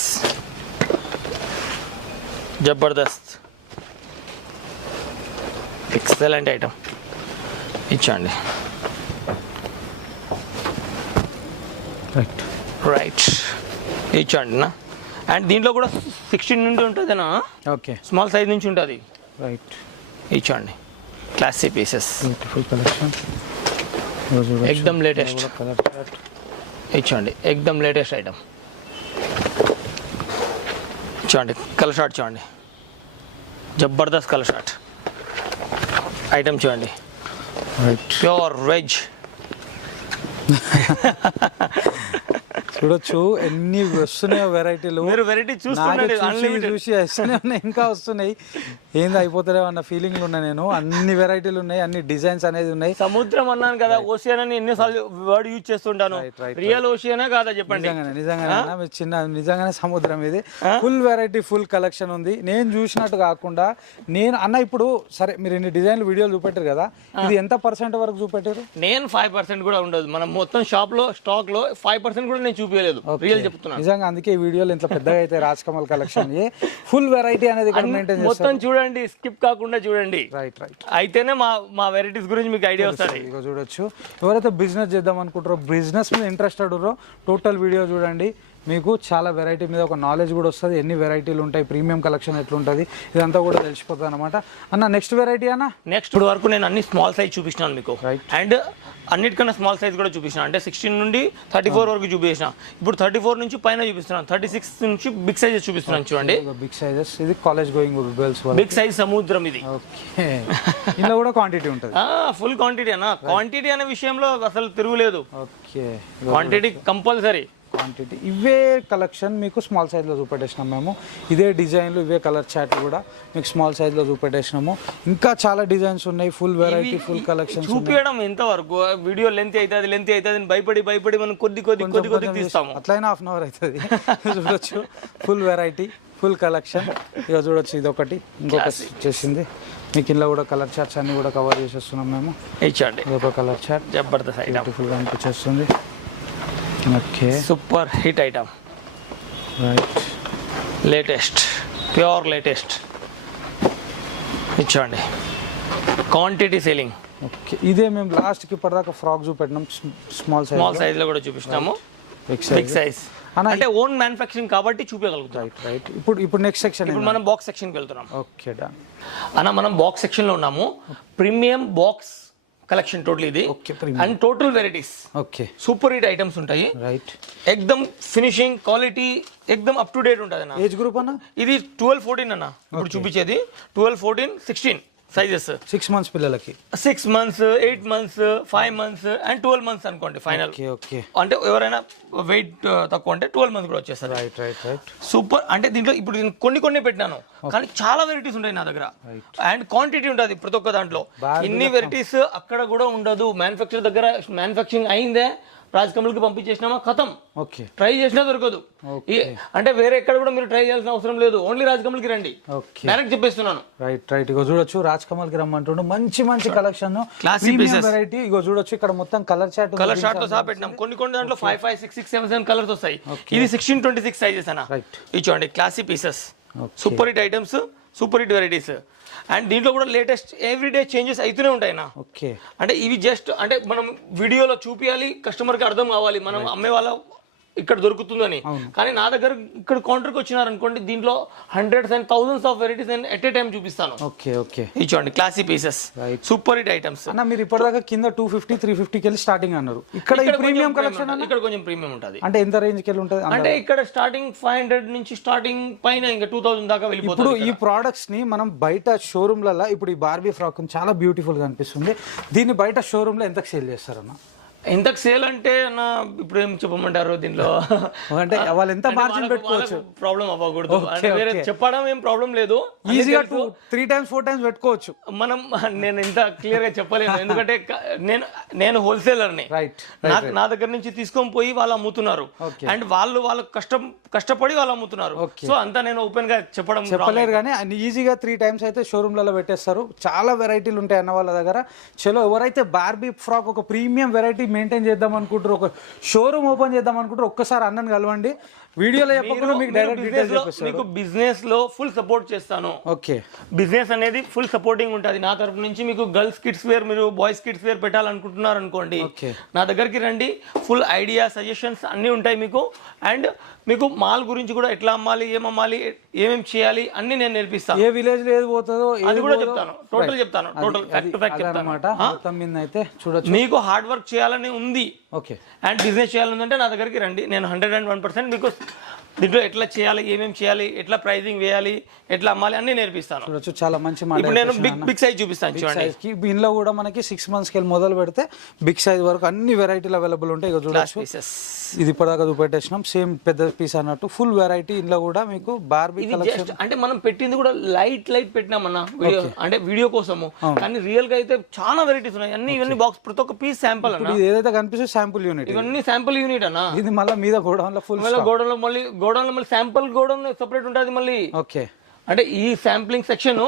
జబర్దస్త్ ఎక్సలెంట్ ఐటమ్. ఇచ్చండి రైట్ రైట్. ఇచ్చండి నా. అండ్ దీంట్లో కూడా 16 నుండి ఉంటుందేనా? ఓకే, స్మాల్ సైజ్ నుంచి ఉంటుంది. రైట్. ఇచ్చండి క్లాసీ పీసెస్. Beautiful collection. ఎక్దమ్ లేటెస్ట్. Colour chart. ఇచ్చండి ఎక్దమ్ లేటెస్ట్ ఐటమ్. చూడండి కలర్ షార్ట్, చూడండి జబర్దస్త్ కలర్ షార్ట్ ఐటమ్. చూడండి రైట్, ప్యూర్ వెజ్. చూడొచ్చు ఎన్ని వస్తున్నాయో వెరైటీలు. మీరు వెరైటీ చూస్తుండండి, చూసి వస్తూనే ఉన్నాయి, ఇంకా వస్తున్నాయి. ఏంది అయిపోతారే అన్న ఫీలింగ్లు ఉన్నాయి. నేను అన్ని వెరైటీలు ఉన్నాయి, అన్ని డిజైన్స్ అనేది ఉన్నాయి. సముద్రం అన్నాను కదా, ఓషియన్ అని ఎన్నిసార్లు వర్డ్ యూజ్ చేస్తుంటాను. రియల్ ఓషియనా కాదా చెప్పండి? నిజంగానే చిన్న, నిజంగానే సముద్రం ఇది. ఫుల్ వెరైటీ, ఫుల్ కలెక్షన్ ఉంది. నేను చూసినట్టు కాకుండా నేను అన్న ఇప్పుడు సరే మీరు ఇన్ని డిజైన్లు వీడియోలు చూపెట్టారు కదా, ఇది ఎంత % వరకు చూపెట్టారు? నేను 5% కూడా ఉండదు. మనం మొత్తం షాప్ లో స్టాక్ లో 5% కూడా నేను చూపించలేదు. రియల్ చెప్తున్నాను నిజంగా. అందుకే ఈ వీడియోలు ఇంత పెద్దగా అయితే Raj Kamal collection full variety అనేది మెయింటైన్ మొత్తం చూడండి, స్కిప్ కాకుండా చూడండి. Right right. అయితేనే మా వెరైటీస్ గురించి మీకు ఐడియా వస్తుంది. ఇక చూడొచ్చు, ఎవరైతే బిజినెస్ చేద్దాం అనుకుంటారో, బిజినెస్ మీద ఇంట్రెస్టెడ్ ఉన్నారో టోటల్ వీడియో చూడండి. మీకు చాలా వెరైటీ మీద ఒక నాలెడ్జ్ కూడా వస్తుంది. ఎన్ని వెరైటీలు ఉంటాయి, ప్రీమియం కలెక్షన్ ఎట్లుంటుంది, ఇదంతా కూడా తెలిసిపోతుంది అనమాట. అన్న నెక్స్ట్ వెరైటీ అన్న. నెక్స్ట్ ఇప్పుడు వరకు నేను అన్ని స్మాల్ సైజ్ చూపించినాను మీకు. అండ్ అన్నిటికన్నా స్మాల్ సైజ్ కూడా చూపించిన. అంటే 16 నుండి 34 వరకు చూపించిన. ఇప్పుడు 34 నుంచి పైన చూపిస్తున్నాను. 36 నుంచి బిగ్ సైజెస్ చూపిస్తున్నాను. చూడండి బిగ్ సైజెస్. ఇది college going girls big size సముద్రం ఇది. ఓకే, ఇందులో కూడా క్వాంటిటీ ఉంటుంది. ఫుల్ క్వాంటిటీ అన్న. క్వాంటిటీ అనే విషయంలో అసలు తిరుగులేదు. Okay, quantity compulsory. క్వాంటిటీ ఇవే కలెక్షన్ మీకు స్మాల్ సైజ్లో చూపెట్టేసినాం మేము. ఇదే డిజైన్లు, ఇవే కలర్ చార్ట్లు కూడా మీకు స్మాల్ సైజ్లో చూపెట్టేసినాము. ఇంకా చాలా డిజైన్స్ ఉన్నాయి. Full variety, full collection. చూపించడం ఎంతవరకు వీడియో లెంత్ అవుతుంది భయపడి మనం కొద్ది తీస్తాము. అట్లయినా ½ అవర్ అవుతుంది. చూడొచ్చు ఫుల్ వెరైటీ, ఫుల్ కలెక్షన్. ఇక చూడొచ్చు, ఇది ఒకటి, ఇంకొకటి వచ్చేసింది. మీకు ఇంట్లో కూడా కలర్ చార్ట్స్ అన్ని కూడా కవర్ చేసేస్తున్నాం మేము. ఇచ్చండి ఇది ఒక కలర్ చార్ట్ జబర్దస్త్ ఐటమ్, బ్యూటిఫుల్గా అనిపించేస్తుంది. Okay, super hit item, right, latest, pure latest. ఇచ్చండి క్వాంటిటీ సేలింగ్. ఓకే, ఇదే మేము లాస్ట్కి ఇప్పటిదాకా ఫ్రాక్ చూపెట్టినాం, స్మాల్ సైజ్లో కూడా చూపిస్తున్నాము, బిగ్ సైజ్ అంటే ఓన్ మ్యానుఫ్యాక్చరింగ్ కాబట్టి చూపించగలుగుతాం. రైట్. ఇప్పుడు నెక్స్ట్ సెక్షన్, ఇప్పుడు మనం బాక్స్ సెక్షన్కి వెళ్తున్నాం. ఓకే డన్ అన్న, మనం బాక్స్ సెక్షన్లో ఉన్నాము. ప్రీమియం బాక్స్ కలెక్షన్ టోటల్ ఇది, and total varieties. Okay, super hit items ఉంటాయి. రైట్, ఎక్దమ్ ఫినిషింగ్ క్వాలిటీ ఎక్దమ్ అప్ టు డేట్ ఉంటుంది అన్న. ఏజ్ గ్రూప్ అన్న ఇది 12-14 అన్న. ఇప్పుడు చూపించేది 12-14-16 సైజెస్. 6 months పిల్లలకి, 6 months, 8 months, 5 months and 12 months అనుకోండి ఫైనల్. ఓకే, అంటే ఎవరైనా వెయిట్ తక్కువ అంటే 12 months కూడా వచ్చేస్తారు. Right right right. సూపర్. అంటే దీంట్లో ఇప్పుడు నేను కొన్ని పెట్టినాను, కానీ చాలా వెరైటీస్ ఉంటాయి నా దగ్గర, అండ్ క్వాంటిటీ ఉంటుంది ప్రతి ఒక్క దాంట్లో. ఇన్ని వెరైటీస్ అక్కడ కూడా ఉండదు. మ్యానుఫ్యాక్చర్ దగ్గర మ్యానుఫ్యాక్చరింగ్ అయిందే, రాజ్ కమల్ కి పంపించేసినామా ఖతం. ఓకే, ట్రై చేసినా దొరకదు. అంటే వేరే ఎక్కడ కూడా మీరు ట్రై చేయాల్సిన అవసరం లేదు, ఓన్లీ రాజ్ కమల్ కి రండి, డైరెక్ట్ చెప్పేస్తున్నాను. Right right. ఇగో చూడొచ్చు, రాజ్ కమల్ కి రమ్మంటుండు. మంచి కలెక్షన్, క్లాసిక్ వెరైటీ. ఇగో చూడొచ్చు, ఇక్కడ మొత్తం కలర్ చార్ట్ తో సహా పెట్టినాం. కొన్ని దాంట్లో 5, 6, 7 కలర్స్ వస్తాయి. ఇది 16-26 సైజెస్ అన్న. ఇచ్చోండి classic pieces, super hit items, super hit varieties. And దీంట్లో కూడా లేటెస్ట్ ఎవ్రీడే చేంజెస్ అవుతూనే ఉంటాయి నా. ఓకే, అంటే ఇవి జస్ట్ అంటే మనం వీడియోలో చూపించాలి, కస్టమర్కి అర్థం కావాలి మనం అమ్మే వాళ్ళ ఇక్కడ దొరుకుతుందని. కానీ నా దగ్గర ఇక్కడ కౌంటర్కి వచ్చినారనుకోండి, దీంట్లో hundreds and thousands of varieties at a time చూపిస్తాను. Okay okay. ఇచ్చోండి classic pieces, super hit items. అన్న మీరు ఇప్పటిదాకా కింద 250-350 వెళ్ళి స్టార్టింగ్ అన్నారు. ఇక్కడ ప్రీమియం కలెక్షన్, ఇక్కడ కొంచెం ప్రీమియం ఉంటుంది. అంటే ఎంత రేంజ్ కి వెళ్ళి ఉంటుంది అంటే ఇక్కడ స్టార్టింగ్ 500 నుంచి స్టార్టింగ్ పైన ఇంకా 2000 దాకా వెళ్ళిపోతుంది. ఇప్పుడు ఈ ప్రోడక్ట్స్ ని మనం బయట షోరూమ్లలో, ఇప్పుడు ఈ బార్బీ ఫ్రాక్ చాలా బ్యూటిఫుల్ గా అనిపిస్తుంది, దీన్ని బయట షోరూమ్ లో ఎంతకు సేల్ చేస్తారన్న? ఎంతకు సేల్ అంటే అన్న ఇప్పుడు ఏం చెప్పమంటారు దీనిలో, అంటే వాళ్ళు ఎంత మార్జిన్ పెట్టుకోవచ్చు, ప్రాబ్లం అవ్వకూడదు. అంటే వేరే చెప్పడం ఏం ప్రాబ్లం లేదు, ఈజీగా 3 times 4 times పెట్టుకోవచ్చు మనం. నేను ఇంత క్లియర్ గా చెప్పలేను, ఎందుకంటే నేను హోల్సేలర్ని. నా దగ్గర నుంచి తీసుకొని పోయి వాళ్ళు అమ్ముతున్నారు, అండ్ వాళ్ళు కష్టపడి వాళ్ళు అమ్ముతున్నారు. సో అంతా నేను ఓపెన్ గా చెప్పలేరు, కానీ ఈజీగా 3 times అయితే షోరూమ్లలో పెట్టేస్తారు. చాలా వెరైటీలు ఉంటాయి అన్న వాళ్ళ దగ్గర. చలో, ఎవరైతే బార్బీ ఫ్రాక్ ఒక ప్రీమియం వెరైటీ మెయింటైన్ చేద్దాం అనుకుంటారు, ఒక షోరూమ్ ఓపెన్ చేద్దాం అనుకుంటారు, ఒక్కసారి అన్నని కలవండి. వీడియోలో చెప్పకుండా మీకు డైరెక్ట్ డీటెయిల్స్ చెప్పేస్తాను. మీకు బిజినెస్ లో ఫుల్ సపోర్ట్ చేస్తాను. ఓకే, బిజినెస్ అనేది ఫుల్ సపోర్టింగ్ ఉంటుంది నా తరపు నుంచి. మీకు గర్ల్స్ కిడ్స్ వేర్, మీరు బాయ్స్ కిడ్స్ వేర్ పెట్టాలనుకుంటున్నారు అనుకోండి, నా దగ్గరికి రండి. ఫుల్ ఐడియా, సజెషన్స్ అన్ని ఉంటాయి మీకు. అండ్ మీకు మాల్ గురించి కూడా ఎట్లా అమ్మాలి, ఏమేమి చేయాలి అన్ని నేను నేర్పిస్తాను. ఏ విలేజ్ లో ఏది పోతుందో అది కూడా చెప్తాను, టోటల్ చెప్తాను, టోటల్ ఫ్యాక్ట్ టు ఫ్యాక్ట్ చెప్తాను. అయితే చూడొచ్చు, మీకు హార్డ్ వర్క్ చేయాలని ఉంది, ఓకే, అండ్ బిజినెస్ చేయాలంటే నా దగ్గరికి రండి. నేను 101% మీకు దీంట్లో ఎట్లా చేయాలి, ఏమేమి చేయాలి, ఎట్లా ప్రైజింగ్ వేయాలి, ఎట్లా అమ్మాలి అన్ని నేర్పిస్తాను. చూడొచ్చు, చాలా మంచి మాట. ఇప్పుడు నేను బిగ్ సైజ్ చూపిస్తాను చూడండి. దీనిలో కూడా మనకి 6 months కి మొదలు పెడితే బిగ్ సైజ్ వరకు అన్ని వెరైటీలు అవైలబుల్ ఉంటాయి. ఇక చూడొచ్చు, ఇది ఇప్పటిదాకా చూపెట్టేసినాం, సేమ్ పెద్ద పీస్ అన్నట్టు ఫుల్ వెరైటీ. ఇంట్లో కూడా మీకు బార్బీ కలెక్షన్. అంటే మనం పెట్టింది కూడా లైట్ పెట్టినామన్నా వీడియో, అంటే వీడియో కోసము, కానీ రియల్ గా అయితే చాలా వెరైటీస్ ఉన్నాయి. ఇవన్నీ బాక్స్, ప్రతి ఒక్క పీస్ శాంపుల్ అన్న. ఏదైతే కనిపిస్తుంది శాంపుల్ యూనిట్, ఇవన్నీ శాంపుల్ యూనిట్ అన్న. ఇది మళ్ళీ మీద గోడౌన్ లో ఫుల్ గోడౌన్ లో మళ్ళీ శాంపుల్ గోడౌన్ సెపరేట్ ఉంటుంది మళ్ళీ. ఓకే, అంటే ఈ శాంప్లింగ్ సెక్షన్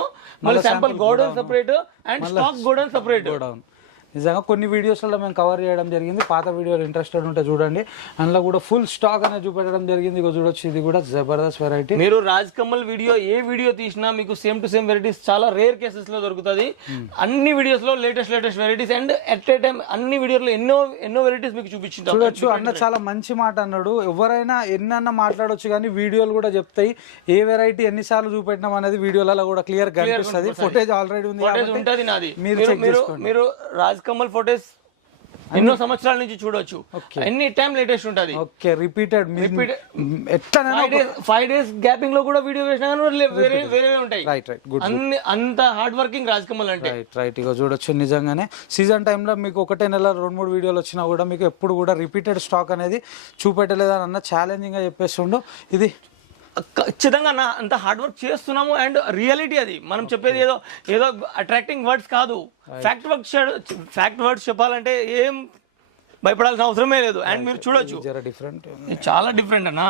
మళ్ళీ sample godown separate and stock godown separate. నిజంగా కొన్ని వీడియోస్లో మేము కవర్ చేయడం జరిగింది. పాత వీడియోలు ఇంట్రెస్టెడ్ ఉంటే చూడండి, అందులో కూడా ఫుల్ స్టాక్ అనేది చూపెట్టడం జరిగింది. ఇక చూడొచ్చు, ఇది కూడా జబర్దస్త్ వెరైటీ. మీరు రాజ్ కమల్ వీడియో ఏ వీడియో తీసినా మీకు సేమ్ టు సేమ్ వెరైటీస్ చాలా రేర్ కేసెస్ లో దొరుకుతుంది. అన్ని వీడియోస్ లో latest varieties, and at a time అన్ని వీడియోలో ఎన్నో వెరైటీస్ మీకు చూపించింది. చూడొచ్చు, అన్న చాలా మంచి మాట అన్నాడు. ఎవరైనా ఎన్నన్నా మాట్లాడొచ్చు, కానీ వీడియోలు కూడా చెప్తాయి ఏ వెరైటీ ఎన్నిసార్లు చూపెట్టినాం అనేది వీడియోలలో కూడా క్లియర్ గా కనిపిస్తుంది. ఫుటేజ్ ఆల్రెడీ ఉంది నాది, మీరు రాజ్ కమల్ ఫోటోస్ ఎన్నో సంవత్సరాల నుంచి చూడొచ్చు. ఎన్ని టైం లేటెస్ట్ ఉంటుంది. ఓకే, రిపీటెడ్ 5 days గ్యాపింగ్ లో కూడా వీడియో వేసినా వేరే ఉంటాయి. అంత హార్డ్ వర్కింగ్ రాజ్ కమల్ అంటే. రైట్. ఇక చూడొచ్చు, నిజంగానే సీజన్ టైంలో మీకు ఒకటే నెల 2-3 వీడియోలు వచ్చినా కూడా మీకు ఎప్పుడు కూడా రిపీటెడ్ స్టాక్ అనేది చూపెట్టలేదని అన్న ఛాలెంజింగ్ గా చెప్పేస్తుండు. ఇది ఖచ్చితంగా అంత హార్డ్ వర్క్ చేస్తున్నాము, అండ్ రియాలిటీ అది. మనం చెప్పేది ఏదో అట్రాక్టింగ్ వర్డ్స్ కాదు, ఫ్యాక్ట్ వర్డ్స్ చెప్పాలంటే ఏం భయపడాల్సిన అవసరమే లేదు. అండ్ మీరు చూడొచ్చు, డిఫరెంట్, చాలా డిఫరెంట్ అన్నా.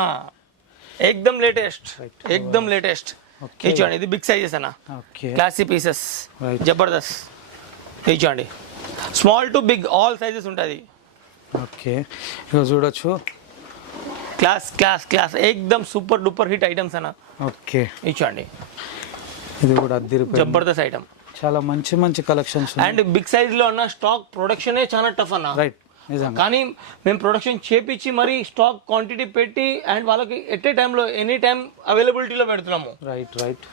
ఎక్దమ్ లేటెస్ట్. Okay. ఇది చూడండి, ఇది బిగ్ సైజెస్ అన్న, ఓకే క్లాసీ పీసెస్, Right. జబర్దస్త్. ఇది చూడండి, small to big all sizes ఉంటుంది. ఓకే ఇక చూడొచ్చు. క్లాస్ క్లాస్ క్లాస్ ఏకదమ్ సూపర్ డూపర్ హిట్ ఐటమ్స్ అన్న. ఓకే ఇది చూడండి, ఇది కూడా అద్దరిపోయింది. జబర్దస్త్ ఐటమ్ చాలా మంచి మంచి కలెక్షన్స్. అండ్ బిగ్ సైజ్ లో ఉన్న స్టాక్ ప్రొడక్షనే చాలా టఫ్ అన్న. రైట్, నిజంగా. కానీ మేము ప్రొడక్షన్ చేపించి మరి స్టాక్ క్వాంటిటీ పెట్టి అండ్ వాళ్ళకి ఎట్ ఏ టైంలో ఎనీ టైం అవైలబిలిటీలో పెడుతున్నాము. రైట్ రైట్,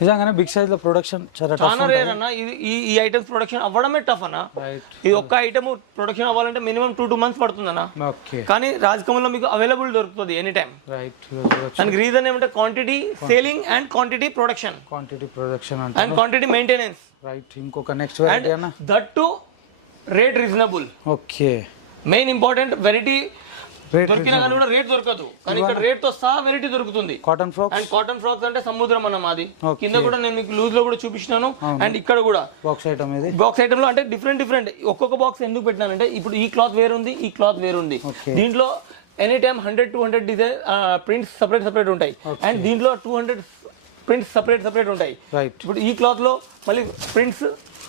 నిజంగానే బిగ్ సైజ్ లో ప్రొడక్షన్ చాలా చాలా రేర్ అన్న. ఇది ఈ ఐటమ్స్ ప్రొడక్షన్ అవ్వడమే టఫ్ అన్న. రైట్. ఇది ఒక్క ఐటమ్ ప్రొడక్షన్ అవ్వాలంటే మినిమం 2 months పడుతుందన్న. ఓకే, కానీ రాజకమల్లో మీకు అవైలబుల్ దొరుకుతుంది ఎనీ టైం. రైట్. దానికి రీజన్ ఏమంటే quantity selling and quantity production quantity production అంటే అండ్ క్వాంటిటీ మెయింటెనెన్స్. రైట్. ఇంకొక నెక్స్ట్ వెరైటీ అన్న. That to rate reasonable. Okay, main important variety rate దొరికినా కానీ కూడా రేట్ దొరకదు, కానీ ఇక్కడ రేట్ తో సహా వెరైటీ దొరుకుతుంది. Cotton frocks. And cotton frocks అంటే సముద్రం అన్న మాది. Okay. కింద కూడా నేను మీకు లూజ్ లో కూడా చూపించినాను. అండ్ ఇక్కడ కూడా బాక్స్ ఐటమ్ ఇది. బాక్స్ ఐటమ్ లో అంటే డిఫరెంట్ ఒక్కొక్క బాక్స్ ఎందుకు పెట్టినానంటే ఇప్పుడు ఈ క్లాత్ వేరు ఉంది, ఈ క్లాత్ వేరు ఉంది. Okay. దీంట్లో any time 100-200 design prints separate ఉంటాయి. అండ్ దీంట్లో 200 ప్రింట్స్ సపరేట్ ఉంటాయి. రైట్. ఇప్పుడు ఈ క్లాత్ లో మళ్ళీ ప్రింట్స్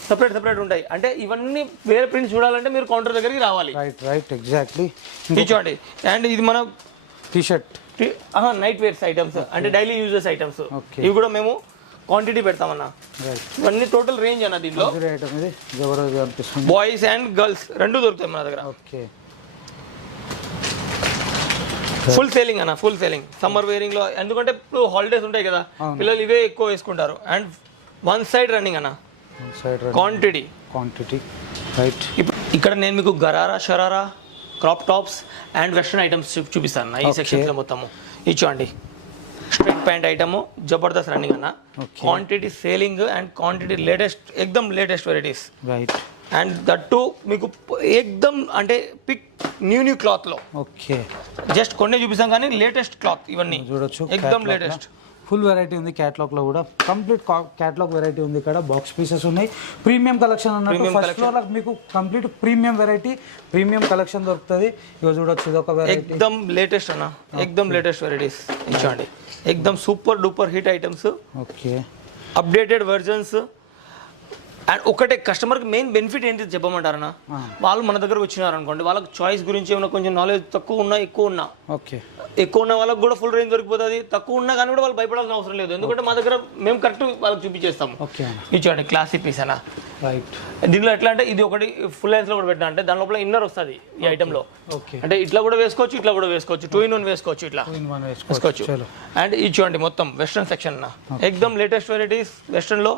సపరేట్ ఉంటాయి. అంటే ఇవన్నీ వేరే ప్రింట్స్ చూడాలంటే మీరు కౌంటర్ దగ్గరికి రావాలి. Right right, exactly. ఇది చూడండి, అండ్ ఇది మన T shirt, night wears items, అంటే డైలీ యూజెస్ ఐటమ్స్. Okay. ఇవి కూడా మేము క్వాంటిటీ పెడతామన్నా. రైట్. ఇవన్నీ టోటల్ రేంజ్ అన్న. దీంట్లో ఐటమ్ ఇది జబర్దస్త్ అనిపిస్తుంది. బాయ్స్ అండ్ గర్ల్స్ రెండు దొరుకుతాయి మన దగ్గర. ఓకే, ఫుల్ సేలింగ్ అన్న, ఫుల్ సేలింగ్. సమ్మర్ వేరింగ్ లో, ఎందుకంటే ఇప్పుడు హాలిడేస్ ఉంటాయి కదా, పిల్లలు ఇవే ఎక్కువ వేసుకుంటారు. అండ్ వన్ సైడ్ రన్నింగ్ అన్న, క్వాంటిటీ. రైట్. ఇక్కడ నేను మీకు gharara, sharara, crop tops and western items చూపిస్తాను అన్న. ఈ సెక్షన్స్ లో మొత్తము ఇది చూడండి, స్ట్రైట్ ప్యాంట్ ఐటమ్ జబర్దస్త్ రన్నింగ్ అన్న. Quantity selling and quantity latest, ఎక్దమ్ latest varieties. Right. And that to మీకు ఎక్దమ్ అంటే పిక్ న్యూ క్లాత్ లో. ఓకే, జస్ట్ కొన్ని చూపిస్తాం కానీ లేటెస్ట్ క్లాత్ ఇవన్నీ చూడొచ్చు. ఎక్దమ్ లేటెస్ట్. ఫుల్ వెరైటీ ఉంది క్యాటలాగ్ లో కూడా. కంప్లీట్ క్యాటలాగ్ వెరైటీ ఉంది. ఇక్కడ బాక్స్ పీసెస్ ఉన్నాయి. ప్రీమియం కలెక్షన్ అన్నట్టు. ఫస్ట్ ఫ్లోర్ లో మీకు complete premium variety, premium collection దొరుకుతుంది. ఇక చూడొచ్చు, ఇది ఒక వెరైటీ ఎక్దమ్ లేటెస్ట్ అన్న, ఎక్దమ్ లేటెస్ట్ వెరైటీస్. చూడండి, ఎక్దమ్ super duper hit items. Okay, updated versions. And ఒకటే కస్టమర్కి మెయిన్ బెనిఫిట్ ఏంటి చెప్పమంటారన్నా, వాళ్ళు మన దగ్గరకు వచ్చినారు అనుకోండి, వాళ్ళకి చాయిస్ గురించి ఏమైనా కొంచెం నాలెడ్జ్ తక్కువ ఉన్నా ఎక్కువ ఉన్నా, ఓకే, ఎక్కువ ఉన్న వాళ్ళకి కూడా ఫుల్ రేంజ్ దొరికిపోతుంది. తక్కువ ఉన్నా కానీ కూడా వాళ్ళు భయపడాల్సిన అవసరం లేదు, ఎందుకంటే మా దగ్గర మేము కరెక్ట్ వాళ్ళకి చూపించేస్తాము. ఇది చూడండి, క్లాసీ పీస్ అన్న. రైట్. దీనిలో ఎట్లా అంటే ఇది ఒకటి ఫుల్ లెన్స్ లో కూడా పెట్టినా అంటే దాని లోపల ఇన్నర్ వస్తుంది ఈ ఐటమ్ లో. ఓకే, అంటే ఇట్లా కూడా వేసుకోవచ్చు, ఇట్లా కూడా వేసుకోవచ్చు, 2-in-1 వేసుకోవచ్చు, ఇట్లా వేసుకోవచ్చు. అండ్ ఇది చూడండి, మొత్తం వెస్ట్రన్ సెక్షన్ అన్న, ఎక్దమ్ లేటెస్ట్ వెరైటీస్ వెస్ట్రన్ లో.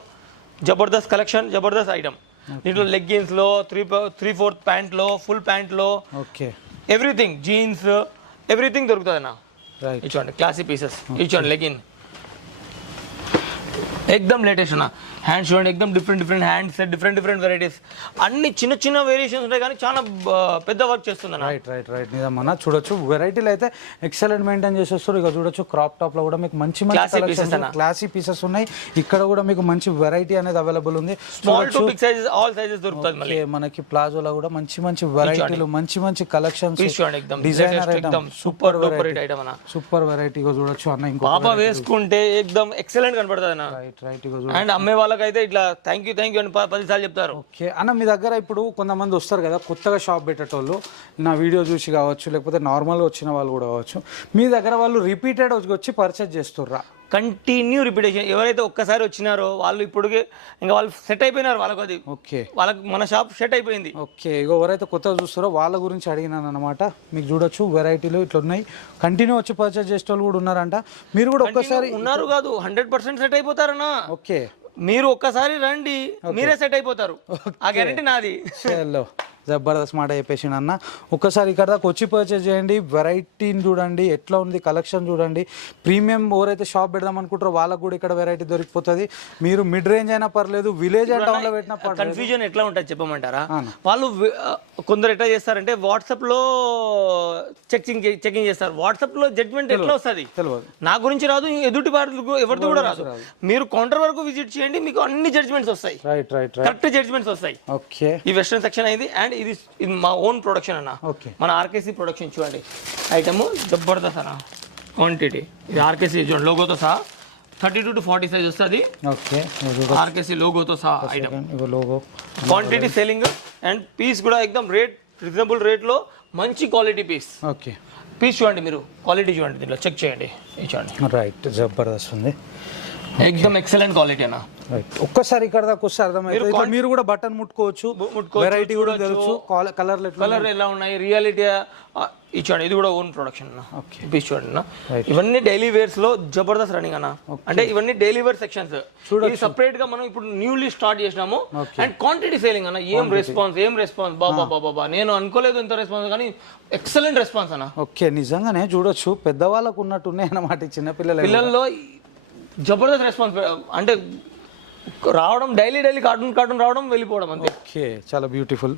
జబర్దస్త్ కలెక్షన్, జబర్దస్త్ ఐటమ్. దీంట్లో లెగ్గిన్స్ లో, 3/4 ప్యాంట్ లో, ఫుల్ ప్యాంట్ లో, ఓకే, ఎవ్రీథింగ్, జీన్స్, ఎవ్రీథింగ్ దొరుకుతుంది అన్న. ఇది చూడండి, క్లాసీ పీసెస్. ఇది చూడండి, లెగిన్ ఎక్దమ్ లేటెస్ట్ అన్న. హ్యాండ్స్ చూడండి, ఎక్దమ్ డిఫరెంట్ హ్యాండ్స్, డిఫరెంట్ వెరైటీస్. అన్ని చిన్న వేరియేషన్స్ ఉంటాయి కానీ చాలా పెద్ద వర్క్ చేస్తుంది అన్న. రైట్. నిజమన్నా, చూడొచ్చు వెరైటీలు అయితే ఎక్సలెంట్ మెయింటైన్ చేసేస్తారు. ఇక చూడొచ్చు, క్రాప్ టాప్ లో కూడా మీకు మంచి క్లాసీ పీసెస్ ఉన్నాయి. ఇక్కడ కూడా మీకు మంచి వెరైటీ అనేది అవైలబుల్ ఉంది. Small to big sizes, all sizes దొరుకుతుంది. మళ్ళీ మనకి ప్లాజోలో కూడా మంచి వెరైటీలు, మంచి collections, designer item, super item అన్న, సూపర్ వెరైటీ. చూడొచ్చు అన్న, ఇంకో పాప వేసుకుంటే ఎక్దమ్ ఎక్సలెంట్ కనపడుతుంది అన్న. రైట్. అండ్ అమ్మే వాళ్ళకైతే ఇట్లా థ్యాంక్ యూ అని 10 సార్లు చెప్తారు. ఓకే అన్న, మీ దగ్గర ఇప్పుడు కొంతమంది వస్తారు కదా కొత్తగా షాప్ పెట్టేటోళ్ళు, నా వీడియో చూసి కావచ్చు, లేకపోతే నార్మల్గా వచ్చిన వాళ్ళు కూడా కావచ్చు, మీ దగ్గర వాళ్ళు రిపీటెడ్ వచ్చి పర్చేజ్ చేస్తుర్రా? Continue repetition. ఎవరైతే ఒక్కసారి వచ్చినారో వాళ్ళు ఇప్పుడు ఇంకా వాళ్ళు సెట్ అయిపోయినారు. వాళ్ళకి అది ఓకే, వాళ్ళకి మన షాప్ సెట్ అయిపోయింది. ఓకే, ఇక ఎవరైతే కొత్తగా చూస్తారో వాళ్ళ గురించి అడిగినాను అనమాట. మీకు చూడొచ్చు వెరైటీలు ఇట్లా ఉన్నాయి. కంటిన్యూ వచ్చి పర్చేజ్ చేసే వాళ్ళు కూడా ఉన్నారంట. మీరు కూడా ఒక్కసారి ఉన్నారు కాదు, 100% సెట్ అయిపోతారన్నా. ఓకే, మీరు ఒక్కసారి రండి, మీరే సెట్ అయిపోతారు. ఆ గ్యారెంటీ నాది. జబర్దస్త్ మాట చెప్పేసి అన్న. ఒక్కసారి ఇక్కడ దాకా వచ్చి పర్చేజ్ చేయండి. వెరైటీని చూడండి ఎట్లా ఉంది, కలెక్షన్ చూడండి. ప్రీమియం ఎవరైతే షాప్ పెడదాం అనుకుంటారో వాళ్ళకు కూడా ఇక్కడ వెరైటీ దొరికిపోతుంది. మీరు మిడ్ రేంజ్ అయినా పర్లేదు, విలేజ్ అండ్ టౌన్ లో పెట్టినా పర్లేదు. కన్ఫ్యూజన్ ఎట్లా ఉంటుంది చెప్పమంటారా? వాళ్ళు కొందరు ఎట్లా చేస్తారంటే వాట్సాప్ లో చెకింగ్ చేస్తారు. వాట్సాప్ లో జడ్జ్మెంట్ ఎట్లా వస్తుంది తెలియదు. నా గురించి రాదు, ఎదుటి ఎవరితో కూడా రాదు. మీరు కౌంటర్ వరకు విజిట్ చేయండి, మీకు అన్ని జడ్జ్మెంట్స్ వస్తాయి. కరెక్ట్ జడ్జ్మెంట్స్ వస్తాయి. ఓకే, ఈ వెస్టర్న్ సెక్షన్ అయింది. అండ్ ఇది మా ఓన్ ప్రొడక్షన్ అన్న. మన ఆర్కేసీ ప్రొడక్షన్. చూడండి ఐటమ్ జబర్దస్త్ అన్న, క్వాంటిటీ. ఇది ఆర్కేసీ చూడండి, లోగోతో సహా 32 to 40 సైజ్ వస్తుంది. ఓకే ఆర్కేసీ లోగోతో సహా ఐటమ్. ఇగో logo. Quantity selling and piece కూడా ఎక్దమ్ రీజనబుల్ రేట్లో మంచి క్వాలిటీ పీస్. ఓకే పీస్ చూడండి, మీరు క్వాలిటీ చూడండి, దీంట్లో చెక్ చేయండి. ఇది చూడండి, రైట్ జబర్దస్త్ ఉంది, ఎక్దమ్ ఎక్సలెంట్ క్వాలిటీ అన్న. ఒక్కసారి ఇక్కడ దాకా వస్తే అర్థమైంది. మీరు కూడా బటన్ ముట్టుకోవచ్చు, వెరైటీ కూడా తెలుసు, కలర్ ఎలా ఉన్నాయి, రియాలిటీ ఇచ్చాడు. ఇది కూడా ఓన్ ప్రొడక్షన్ అన్న. పీస్ చూడండి అన్న, ఇవన్నీ డైలీ వేర్స్ లో జబర్దస్త్ రన్నింగ్ అన్న. అంటే ఇవన్నీ డైలీ వేర్ సెక్షన్స్ చూడండి, సపరేట్ గా మనం ఇప్పుడు న్యూలీ స్టార్ట్ చేసినాము. అండ్ క్వాంటిటీ సేలింగ్ అన్న. ఏం రెస్పాన్స్ బాబా, నేను అనుకోలేదు ఇంత రెస్పాన్స్, కానీ ఎక్సలెంట్ రెస్పాన్స్ అన్న. ఓకే నిజంగానే చూడొచ్చు, పెద్దవాళ్ళకు ఉన్నట్టు ఉన్నాయి అన్నమాట. చిన్న పిల్లల్లో జబర్దస్త్ రెస్పాన్స్. అంటే రావడం డైలీ కార్టూన్ రావడం వెళ్ళిపోవడం అంతే. ఓకే చాలా బ్యూటిఫుల్.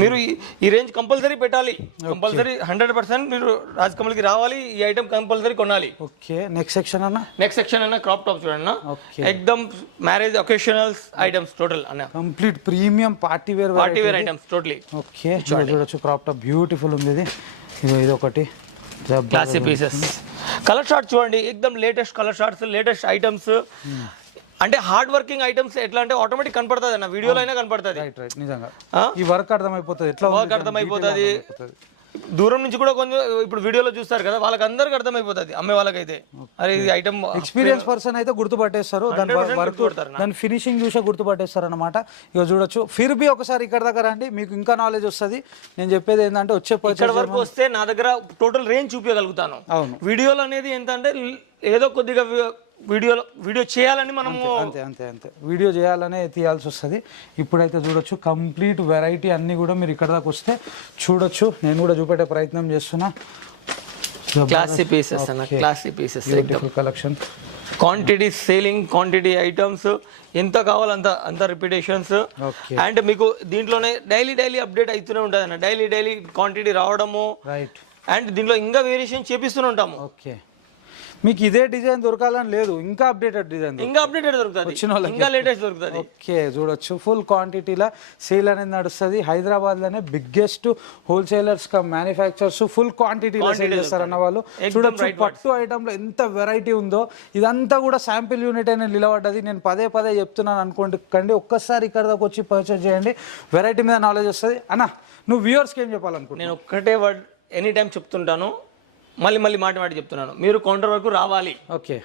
మీరు ఈ రేంజ్ కంపల్సరీ పెట్టాలి, కంపల్సరీ 100% మీరు రాజ్ కమల్కి రావాలి, ఈ ఐటమ్ కంపల్సరీ కొనాలి. ఓకే నెక్స్ట్ సెక్షన్ అన్న క్రాప్ టాప్ చూడండి అన్న. ఎక్దమ్ మ్యారేజ్ ఒకేషనల్స్ ఐటమ్స్ టోటల్ అన్న, complete premium party wear items totally. Okay చూడొచ్చు, క్రాప్ టాప్ బ్యూటిఫుల్ ఉంది. ఇది ఒకటి క్లాసీ పీసెస్. కలర్ షార్ట్స్ చూడండి, ఎక్దమ్ latest colour shorts, latest items. అంటే హార్డ్ వర్కింగ్ ఐటమ్స్ ఎట్లా అంటే ఆటోమేటిక్ కనపడుతుంది అన్న, వీడియోలో అయినా కనపడుతుంది. నిజంగా ఈ వర్క్ అర్థమైపోతుంది, ఎట్లా వర్క్ అర్థమైపోతుంది. దూరం నుంచి కూడా కొంచెం ఇప్పుడు వీడియోలో చూస్తారు కదా, వాళ్ళకి అందరికి అర్థమైపోతుంది, అమ్మే వాళ్ళకైతే. అరే ఇది ఐటమ్ ఎక్స్పీరియన్స్ పర్సన్ అయితే గుర్తుపట్టేస్తారు, దాని ఫినిషింగ్ చూసే గుర్తుపట్టేస్తారు అనమాట. ఇక చూడొచ్చు, ఫిర్ బి ఒకసారి ఇక్కడ దగ్గర అండి, మీకు ఇంకా నాలెడ్జ్ వస్తుంది. నేను చెప్పేది ఏంటంటే ఇక్కడ వరకు వస్తే నా దగ్గర టోటల్ రేంజ్ చూపించగలుగుతాను. అవును, వీడియోలో అనేది ఏంటంటే ఏదో కొద్దిగా వీడియో చేయాలని మనము అంతే వీడియో చేయాలనే తీయాల్సి వస్తుంది. ఇప్పుడైతే చూడొచ్చు కంప్లీట్ వెరైటీ అన్ని కూడా మీరు ఇక్కడ దాకా వస్తే చూడొచ్చు. నేను కూడా చూపెట్టే ప్రయత్నం చేస్తున్నా. క్లాసీ పీసెస్ అన్న, classy pieces collection. Quantity selling, quantity items ఎంత కావాలంత అంత రిపీటేషన్స్. అండ్ మీకు దీంట్లోనే డైలీ అప్డేట్ అవుతూనే ఉంటుంది అన్న, డైలీ క్వాంటిటీ రావడము. రైట్. అండ్ దీంట్లో ఇంకా వేరియేషన్ చేపిస్తూనే ఉంటాము. ఓకే, మీకు ఇదే డిజైన్ దొరకాలని లేదు, ఇంకా అప్డేటెడ్ డిజైన్, ఇంకా అప్డేటెడ్ దొరుకుతుంది, ఇంకా లేటెస్ట్ దొరుకుతుంది. ఓకే చూడొచ్చు, ఫుల్ క్వాంటిటీలో సేల్ అనేది నడుస్తుంది. హైదరాబాద్ లోనే biggest wholesalers cum manufactures full క్వాంటిటీలో సేల్ చేస్తారన్న వాళ్ళు. చూడొచ్చు పట్టు ఐటమ్ లో ఎంత వెరైటీ ఉందో. ఇదంతా కూడా శాంపిల్ యూనిట్ అనేది నిలబడ్డది. నేను పదే చెప్తున్నాను అనుకోండి, ఒక్కసారి ఇక్కడ దాకా వచ్చి పర్చేస్ చేయండి, వెరైటీ మీద నాలెడ్జ్ వస్తుంది. అన్న నువ్వు వ్యూవర్స్కి ఏం చెప్పాలనుకుంటున్నా? నేను ఒక్కటే వర్డ్ ఎనీ టైం చెప్తుంటాను, మళ్ళీ మాట చెప్తున్నాను, మీరు కౌంటర్ వరకు రావాలి. ఓకే,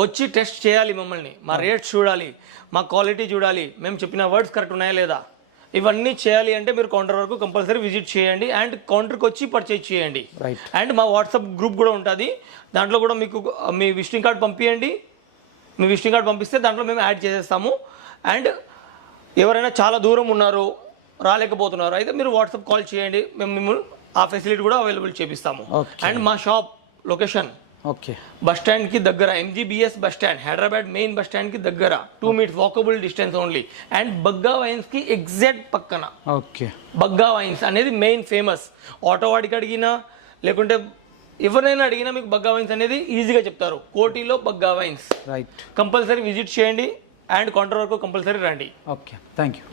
వచ్చి టెస్ట్ చేయాలి మమ్మల్ని, మా రేట్స్ చూడాలి, మా క్వాలిటీ చూడాలి, మేము చెప్పిన వర్డ్స్ కరెక్ట్ ఉన్నాయా లేదా, ఇవన్నీ చేయాలి అంటే మీరు కౌంటర్ వరకు కంపల్సరీ విజిట్ చేయండి. అండ్ కౌంటర్కి వచ్చి పర్చేజ్ చేయండి. అండ్ మా వాట్సాప్ గ్రూప్ కూడా ఉంటుంది, దాంట్లో కూడా మీకు మీ విజిటింగ్ కార్డ్ పంపించండి. మీ విజిటింగ్ కార్డ్ పంపిస్తే దాంట్లో మేము యాడ్ చేసేస్తాము. అండ్ ఎవరైనా చాలా దూరం ఉన్నారు, రాలేకపోతున్నారు, అయితే మీరు వాట్సాప్ కాల్ చేయండి, మేము మిమ్మల్ని ఆ ఫెసిలిటీ కూడా అవైలబుల్ చేపిస్తాము. అండ్ మా షాప్ లొకేషన్ బస్ స్టాండ్ కి దగ్గర, MGBS bus stand, Hyderabad main bus stand కి దగ్గర, 2 minutes walkable distance only. And Bagga wines కి ఎగ్జాక్ట్ పక్కన. బగ్గా వైన్స్ అనేది మెయిన్ ఫేమస్. ఆటో వాడికి అడిగినా లేకుంటే ఎవరైనా అడిగినా మీకు బగ్గా వైన్స్ అనేది ఈజీగా చెప్తారు. కోటిలో బగ్గా వైన్స్. కంపల్సరీ విజిట్ చేయండి అండ్ కౌంటర్ వరకు కంపల్సరీ రండి. Okay, thank you.